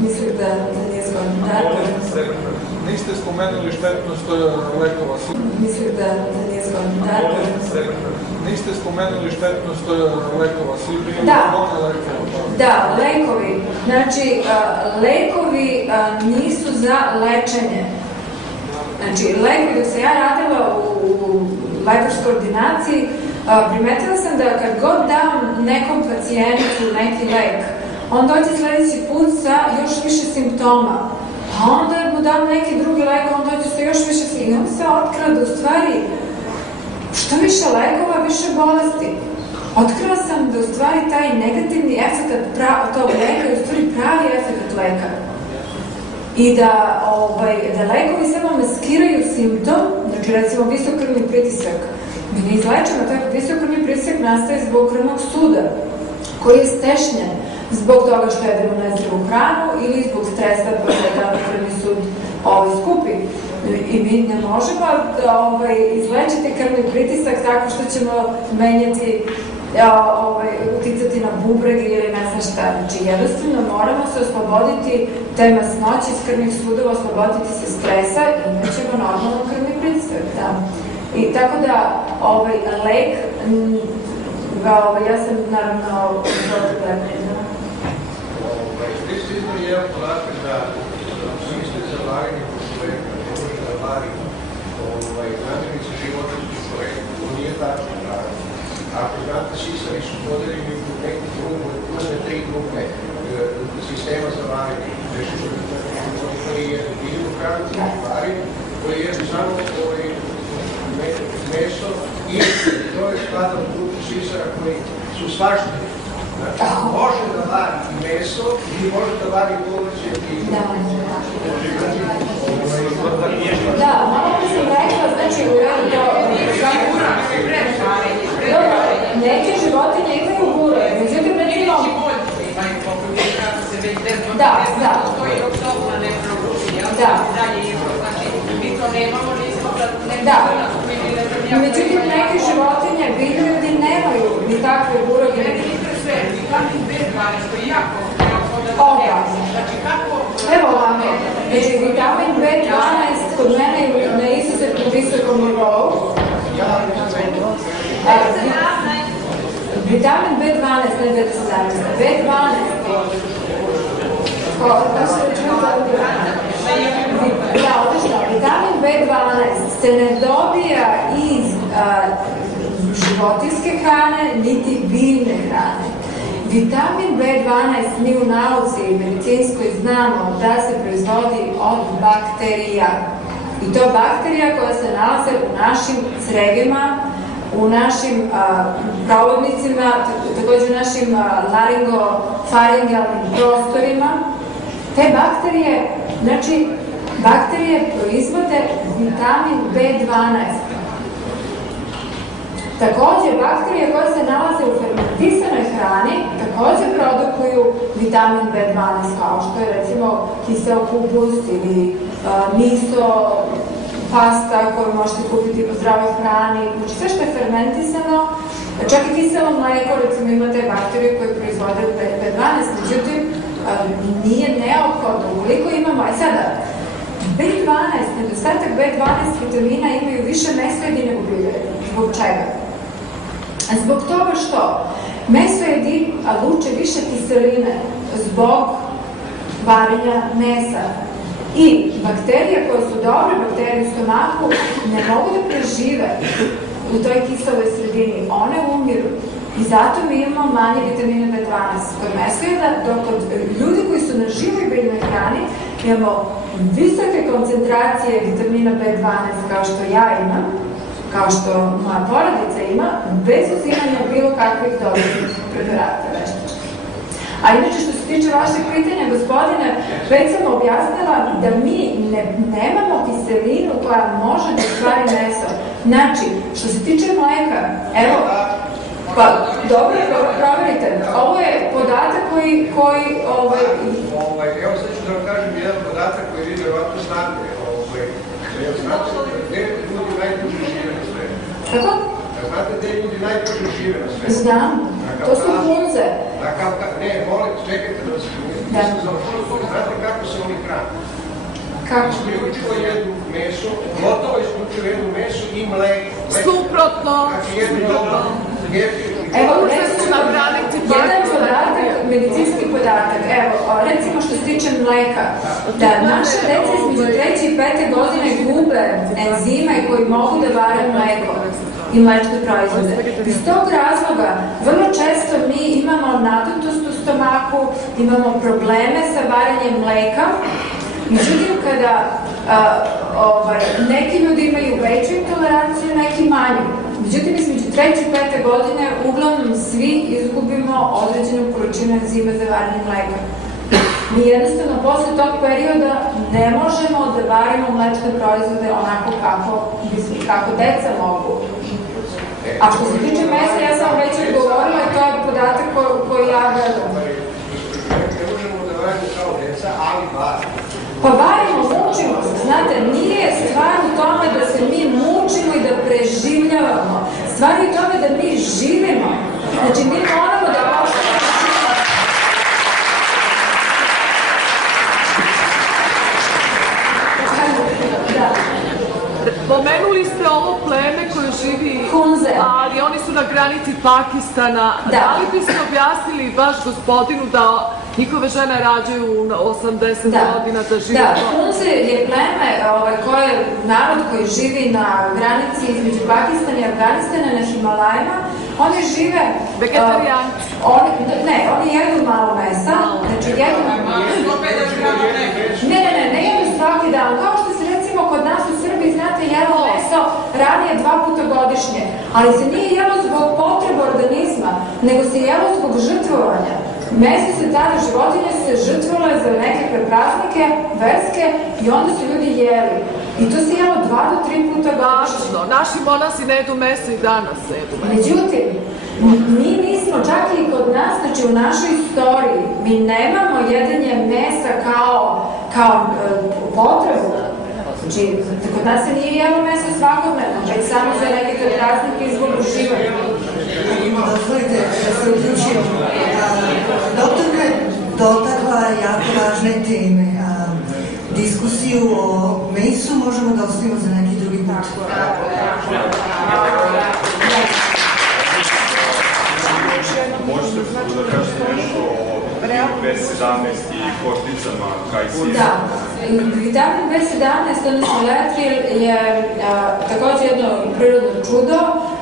mislim da nije zgodno. Niste spomenuli štetnost lekova. Mislim da nije zgodno. Niste spomenuli štetnost lekova. Svi primamo lekova. Da, lekovi. Znači, lekovi nisu za lečenje. Znači, lekovi, dok sam ja radila u lekarskoj ordinaciji, primetila sam da kad god dam nekom pacijentu neki lek, on dođe sledeći put sa još više simptoma. A onda mu dam neki drugi lek, on dođe sa još više simptoma. I on se otkrila da u stvari, što više lekova, više bolesti. Otkrila sam da u stvari taj negativni efekt tog leka je u stvari pravi efekt leka. I da lekovi samo maskiraju simptom, znači recimo visokrvni pritisak. Mi ne izlečemo, taj visokrvni pritisak nastaje zbog krvnog suda, koji je stešnjen zbog toga što jedemo nezdravu hranu ili zbog stresa pa se da krvni sud skupi. I mi ne možemo izlečiti krvni pritisak tako što ćemo menjati, uticati na bubreg ili ne znam šta. Znači, jednostavno moramo se osloboditi te masnoće iz krvnih sudova, osloboditi se stresa i imat ćemo normalno krvni pritisak. I tako da, lek, ja sam naravno protiv. Vi ste iznali jedan podatak da niste za varenje posljednika, ne može da vari zamjenice životinskih porekla. To nije tačno, naravno. Ako znate, sisari su podeljeni u neku druge, tri grupe sistema za varenje. Znači, koji je biljnu hranu vari, koji je samo meso i to je sklada u grupu sisara koji su svašteni. Znači, može da vari i meso i može da vari povrće i... Da, malo bi sam rekla, znači, u redu neke životinje imaju gure, međutim, recimo... Da. Međutim, neke životinje, biljljudi nemaju ni takve guroge. Evo ovako, znači vitamin B12 kod mene na izuzetno visokom nivou. Vitamin B12, ne B17, B12. Da, odlično, vitamin B12 se ne dobija iz životinjske hrane, niti biljne hrane. Vitamin B12 mi u nauci i medicinskoj znamo da se proizvodi od bakterija. I to bakterija koja se nalaze u našim crevima, u našim provodnicima, takođe u našim laringofaringalnim prostorima. Te bakterije, znači, bakterije proizvode vitamin B12. Takođe, bakterije koje se nalaze u fermentisanoj hrani takođe produkuju vitamin B12, kao što je recimo kiseo kupus ili miso, pasta koju možete kupiti po zdravoj hrani. Znači, sve što je fermentisano, čak i kiselo mleko, recimo, ima te bakterije koje proizvode B12, međutim, nije neophodno. Ukoliko imamo, sada, B12, nedostatak B12 vitamina imaju više mesojedi nego biljari. Zbog čega? Zbog toga što mesojedi luče više kiseline zbog varenja mesa. I bakterije koje su dobre, bakterije u stomaku, ne mogu da prežive u toj kiseloj sredini. One umiru. I zato mi imamo manje vitamina B12 kod mesojeda, dok kod ljudi koji su na živoj biljnoj hrani imamo visoke koncentracije vitamina B12 kao što ja imam, kao što moja porodica ima, bez uzimanja bilo kakvih dodatnih preparata veštačkih. A inače, što se tiče vašeg pitanja, gospodine, već sam objasnila da mi nemamo kiselinu koja može da stvari meso. Znači, što se tiče mleka, evo, pa dobro, proverite. Ovo je podatak koji... Evo sad ću da vam kažem jedan podatak koji vi verovatno znate. Znate gde ljudi najduže žive te ljudi najbolje žive na svetu. Znam, to su punze. Ne, molim, čekajte da vas znate kako se oni hrane. Kako? Isključivo jedu meso, gotovo isključivo jedu meso i mleko. Suprotno. Evo, recimo, jedan podatak, medicinski podatak, evo, recimo što se tiče mleka, da naša deca između 3. i 5. godine gube enzime koji mogu da vare mleko i mlečne proizvode. Iz tog razloga, vrlo često mi imamo nadutost u stomaku, imamo probleme sa varenjem mleka. Međutim, kada neki ljudi imaju veću intoleranciju, neki manju. Međutim, između 3. i 5. godine uglavnom svi izgubimo određenu količinu enzima za varenje mleka. Mi jednostavno posle tog perioda ne možemo da varimo mlečne proizvode onako kako deca mogu. A što se tiče mesa, ja sam već odgovorila i to je podatak koji ja gledam. Ne možemo da varimo kao deca, ali varimo. Pa varimo, mučimo se, znate, nije stvar u tome da se mi mučimo i da preživljavamo. Stvar je u tome da mi živimo. Znači, mi moramo da poštamo. Pomenuli ste ovo pleme koje živi, Hunze, ali oni su na granici Pakistana. Da li biste objasnili baš gospodinu da njihove žene rađaju na 80 godina da žive? Da, Hunze je pleme koje je narod koji živi na granici između Pakistana i Afganistana na Himalajima. Oni žive... Vegetarijanci? Ne, oni jedu malo mesa. Znači, jedu... Ne jedu svaki dan. Kao što se recimo kod nas u Srbiji, znate, jelo meso ranije 2 puta godišnje. Ali se nije jelo zbog potreba organizma, nego se jelo zbog žrtvovanja. Meso se tada, životinje se žrtvovale za nekakve praznike, verske i onda su ljudi jeli. I to se jelo 2 do 3 puta godišnje. Naši monasi ne jedu meso i danas ne jedu meso. Međutim, mi nismo, čak i kod nas, znači u našoj istoriji, mi nemamo jedenje mesa kao potrebu. Znači, kod nas se nije jelo meso svakodnevno, već samo za nekakve praznike i zbog uživanja. Dozvolite da se uključim. Doktorka je dotakla jako važne teme. Diskusiju o mesu možemo da ostavimo za neki drugi put. Možete da kažete nešto o B17 i košticama kajsije? Da, vitamin B17, odnosno letril, je takođe jedno prirodno čudo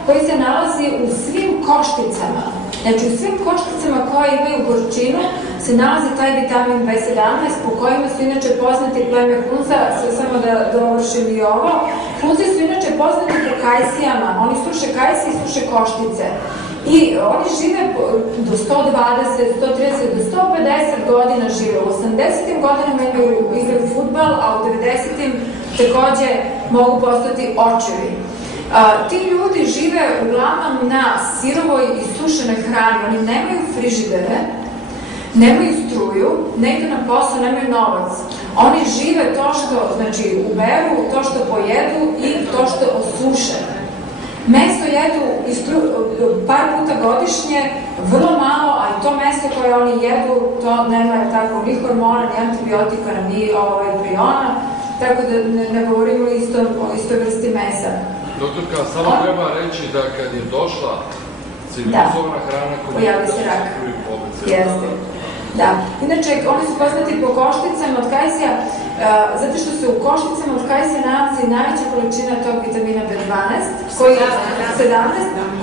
koji se nalazi u svim košticama. Znači, u svim košticama koje imaju gorčinu se nalazi taj vitamin B17, po kojima su inače poznati pleme Hunza, samo da dovršim i ovo. Hunzi su inače poznati po kajsijama, oni suše kajsije i suše koštice. I oni žive do 120, 130, do 150 godina žive. U 80. godinama imaju igraju fudbal, a u 90. takođe mogu postati očevi. Ti ljudi žive uglavnom na sirovoj i sušenoj hrani. Oni nemaju frižidere, nemaju struju, ne idu na posao, nemaju novac. Oni žive to što, znači, uberu, to što pojedu i to što osuše. Meso jedu par puta godišnje, vrlo malo, a i to meso koje oni jedu, to nema tako ni hormona, ni antibiotika, ni priona, tako da ne govorimo o istoj vrsti mesa. Doktorka, samo treba reći da kad je došla civilizovana hrana, pojavi se rak. Jeste. Da. Inače, oni su poznati po košticama od kajsija, zato što se u košticama od kajsija nalazi najveća količina tog vitamina B12,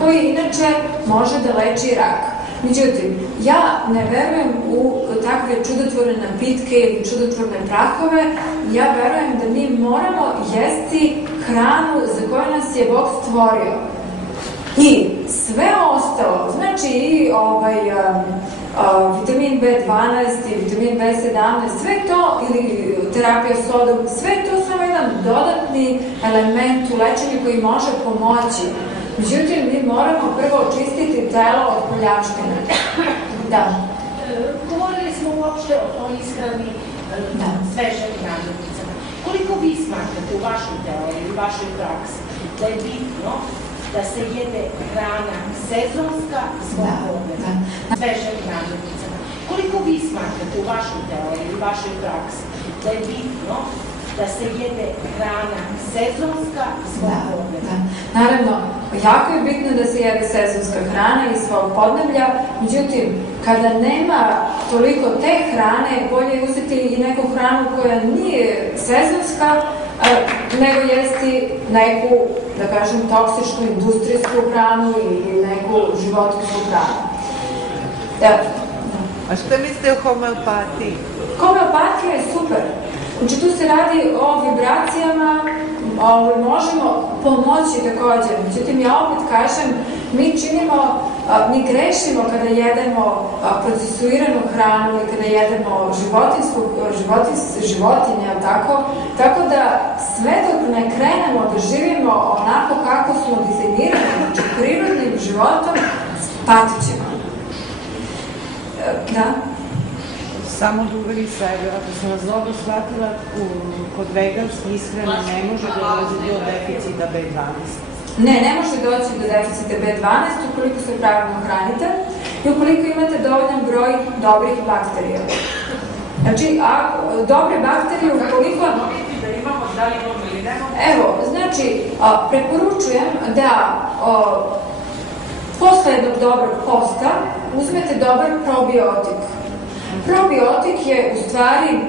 koji inače može da leči rak. Međutim, ja ne verujem u takve čudotvorne napitke ili čudotvorne prahove, ja verujem da mi moramo jesti hranu za koju nas je Bog stvorio. I sve ostalo, znači i vitamin B12 i vitamin B17, sve to, ili terapija sodom, sve to samo jedan dodatni element u lečenju koji može pomoći. Međutim, mi moramo prvo očistiti telo od poljavštine. Da. Govorili smo uopšte o ishrani svežeg namirnicama. Koliko vi smatrate u vašoj teoriji, u vašoj praksi, da je bitno da se jede hrana sezonska zbog pogleda, sveže namirnice. Koliko vi smatrate u vašoj teoriji, u vašoj praksi, da je bitno da se jede hrana sezonska zbog pogleda? Naravno, jako je bitno da se jede sezonska hrana iz svog podneblja, međutim, kada nema toliko te hrane, bolje je uzeti i neku hranu koja nije sezonska, nego jesti neku, da kažem, toksičnu industrijsku hranu ili neku životinjsku hranu. A što mislite o homeopatiji? Homeopatija je super. Znači, tu se radi o vibracijama, možemo pomoći takođe. Međutim, ja opet kažem, mi grešimo kada jedemo procesuiranu hranu ili kada jedemo životinje, tako da sve dok ne krenemo da živimo onako kako smo dizajnirani, znači prirodnim životom, patit ćemo. Da? Samo da uveri sebe, ako sam vas dobro shvatila, kod veganske ishrane ne može dolaziti do deficita B12. Ne može doći do deficita B12 ukoliko se pravilno hranite i ukoliko imate dovoljan broj dobrih bakterija. Znači, dobre bakterije ukoliko... Da imamo, da li imamo ili nemamo? Evo, znači, preporučujem da posle jednog dobrog posta uzmete dobar probiotik. Probiotik je u stvari,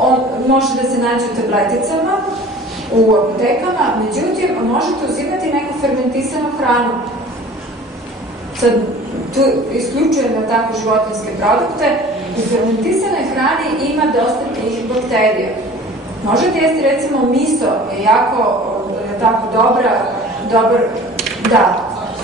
on može da se nađe u tableticama, u apotekama, međutim, možete uzimati neku fermentisanu hranu. Sad, tu isključujemo tako životinjske produkte. U fermentisanoj hrani ima dosta tih bakterija. Možete jesti, recimo, miso, je jako dobar,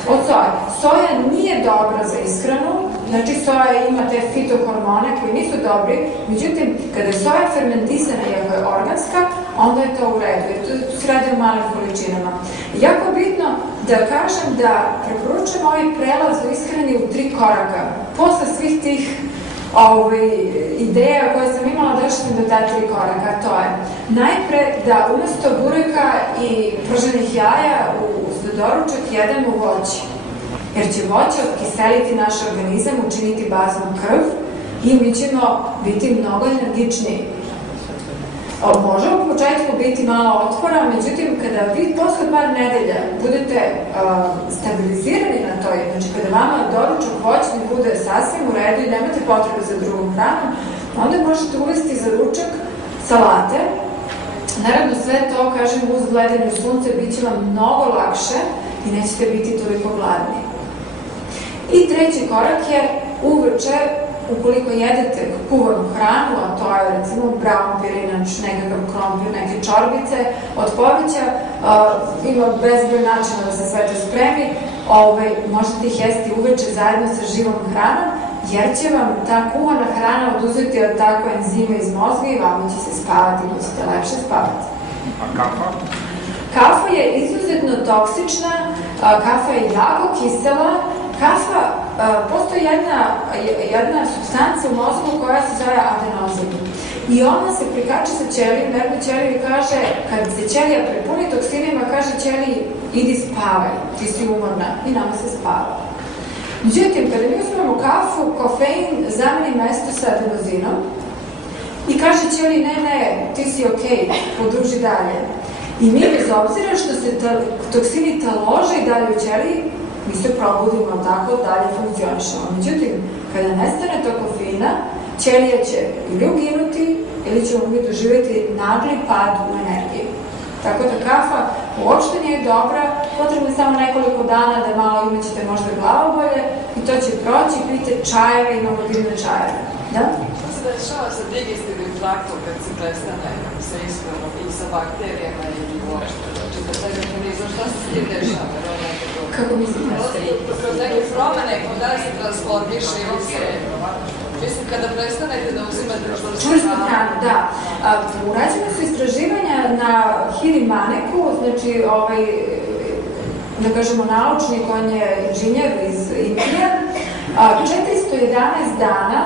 od soje. Soja nije dobra za ishranu, znači soja ima te fitohormone koji nisu dobri, međutim, kada je soja fermentisana i ako je organska, onda je to u redu, jer tu se radi o malim količinama. Jako je bitno da kažem da preporučujem ovaj prelaz u ishrani u 3 koraka. Posle svih tih ideja koje sam imala, došla sam do ta 3 koraka, to je najpre da umesto bureka i prženih jaja za doručak jedemo voće, jer će voće otkiseliti naš organizam, učiniti baznu krv i mi ćemo biti mnogo energičniji. Može u početku biti malo otpora, međutim, kada vi posle par nedelja budete stabilizirani na toj, znači kada vama doručak voćni bude sasvim u redu i nemate potrebe za drugom hranom, onda možete uvesti za ručak salate. Naravno, sve to, kažem, uz gledanje u sunce, bit će vam mnogo lakše i nećete biti toliko gladni. I treći korak je uveče, ukoliko jedete kuvanu hranu, a to je recimo braumpir, nekakav krompir, neke čorbice od povrća, ima bezbroj načina da se sve to spremi, možete ih jesti uveče zajedno sa živom hranom, jer će vam ta kuvana hrana oduzeti od tako enzima iz mozga i vama će se spavati, pa ćete lepše spavati. A kafa? Kafa je izuzetno toksična, kafa je jako kisela. Kafa, postoji jedna supstanca u mozgu koja se zove adenozin. I ona se prikače sa ćelijom, nervnoj ćeliji kaže, kad se ćelija prepuni toksinima, kaže ćeliji, idi spavaj, ti si umorna i nama se spava. Međutim, kada mi uzmemo kafu, kofein zameni mesto sa adenozinom i kaže ćeliji, ne, ti si okej, podruži dalje. I mi bez obzira što se toksini talože i dalje u ćeliji, mi se probudimo, tako dalje funkcionišemo. Međutim, kada nestane to kofeina, ćelija će ili uginuti, ili ćemo mi doživjeti nagli pad u energiji. Tako da kafa uopšte nije dobra, potrebno je samo nekoliko dana da malo imaćete možda glavobolje i to će proći, pijte čajeve, imamo divne čajeve. Da? Što se dešava sa digestivnim traktom kad se prestane sa ishranom i sa bakterijama i uopšte? Znači da taj mehanizam, šta se s tim dešava? Kako mislite? Kroz neke promene, da li se transformiše ili se... Mislim, kada prestanete da uzimate čvrstu hranu, da. Urađene su istraživanja na Hiri Maneku, znači, da kažemo, naučnik, on je inženjer iz Indije. 411 dana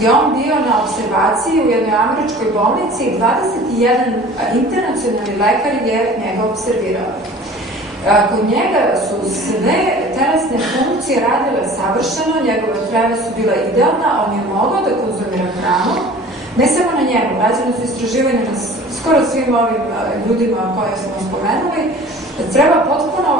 je on bio na observaciji u jednoj američkoj bolnici i 21 internacionalni lekar je njega observirao. Kod njega su sve telesne funkcije radile savršeno, njegove treve su bila idealna, on je mogao da konzumira hranu, ne samo na njemu, rađene su istraživanja na skoro svim ovim ljudima koje smo spomenuli, treba potpuno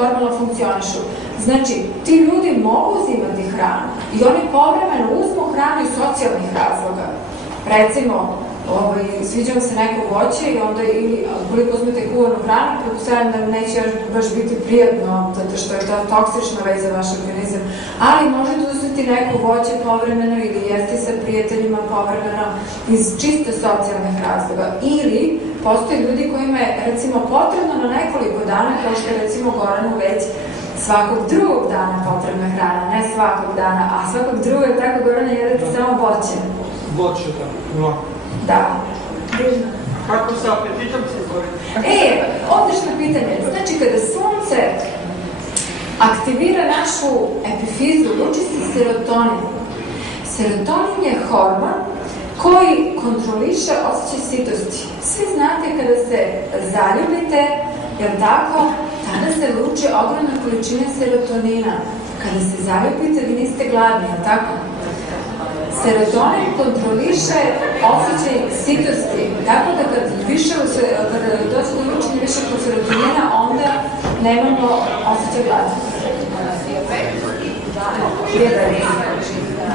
normalno funkcionišu. Znači, ti ljudi mogu uzimati hranu i oni povremeno uzmu hranu iz socijalnih razloga. Recimo, sviđa se neko voće i onda ili koliko uzmete kuvanu hranu, pretpostavljam da neće baš biti prijatno, zato što je to toksično već za vaš organizam, ali možete uzeti neko voće povremeno ili jesti sa prijateljima povremeno iz čiste socijalnih razloga. Ili postoje ljudi kojima je recimo potrebno na nekoliko dana, kao što je recimo Goranu već svakog drugog dana potrebna hrana, ne svakog dana, a svakog drugog, tako Gorana, jedete samo voće. Voće, da. Da. Kako sa apetitom se izboriti? Odlično pitanje. Znači, kada sunce aktivira našu epifizu, luči se serotonin. Serotonin je hormon koji kontroliše osjećaj sitosti. Svi znate kada se zaljubite, jel tako, tada se luči ogromna količina serotonina. Kada se zaljubite, vi niste gladni, jel tako? Serotonin kontroliše osjećaj sitosti, tako da kada dođe do lučenja više kod serotonina, onda nemamo osjećaj glada.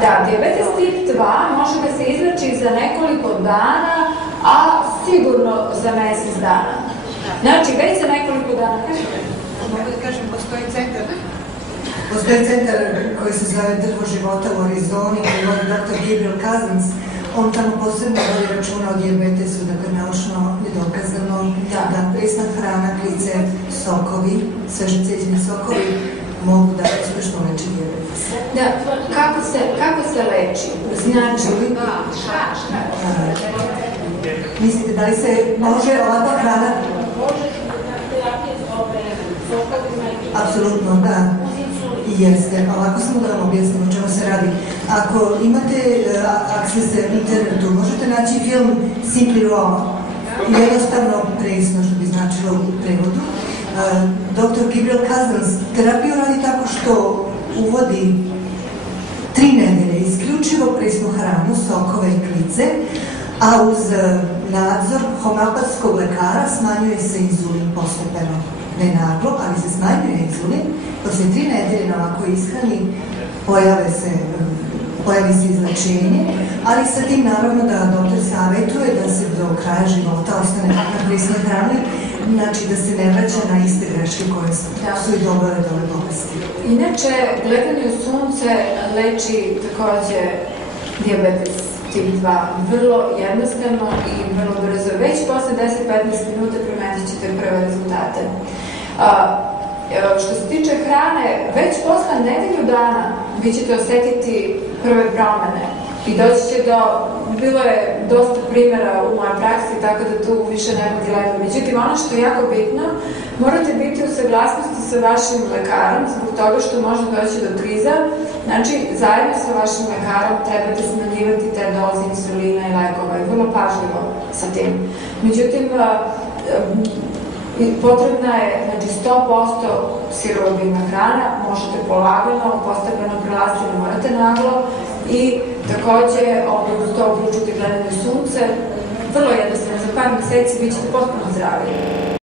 Da, dijabetes tip 2 može da se izleči za nekoliko dana, a sigurno za mesec dana. Znači, već za nekoliko dana. Mogu da kažem, postoji centar. Postoji centar koji se zove Drvo života u Arizoni, koji vodi dr. Gabriel Cousens. On tamo posebno vodi računa o dijabetesu, dakle naučno je dokazano da presna hrana, klice, sokovi, svežecećni sokovi mogu da uspešno leči dijabetes. Da, kako se leči? Znači, mislite da li se može ovakva hrana? Apsolutno, da. Jeste, ovako samo da vam objasnim o čemu se radi. Ako imate akses na internetu, možete naći film Simply Raw, jednostavno presno, što bi značilo u prevodu. Dr. Gabriel Cousens terapiju radi tako što uvodi 3 nedelje isključivo presnu hranu, sokove i klice, a uz nadzor homeopatskog lekara smanjuje se inzulin postepeno. Ne naglo, ali se smanjuje inzulin. Posle 3 nedelje na ovakvoj ishrani pojavi se izlečenje, ali sa tim naravno da doktor savjetuje da se do kraja života ostane na presnoj hrani, znači da se ne vraća na iste greške koje su i dovele do ove bolesti. Inače, gledanje u sunce leči takođe dijabetes tip 2 vrlo jednostavno i vrlo brzo. Već posle 10-15 minuta primetit ćete prve rezultate. Što se tiče hrane, već posle nedelju dana vi ćete osetiti prve promene i doći će bilo je dosta primjera u mojoj praksi, tako da tu više nema dilema. Međutim, ono što je jako bitno, morate biti u saglasnosti sa vašim lekarom, zbog toga što može doći do kriza. Znači, zajedno sa vašim lekarom trebate smanjivati te doze insulina i lekova i vrlo pažljivo sa tim. Međutim, potrebna je 100% sirovobiljna hrana, možete polagano, postepeno prelaziti, ne morate naglo i takođe uz to uključiti gledanje sunce. Vrlo jednostavno, za par meseci bit ćete potpuno zdravi.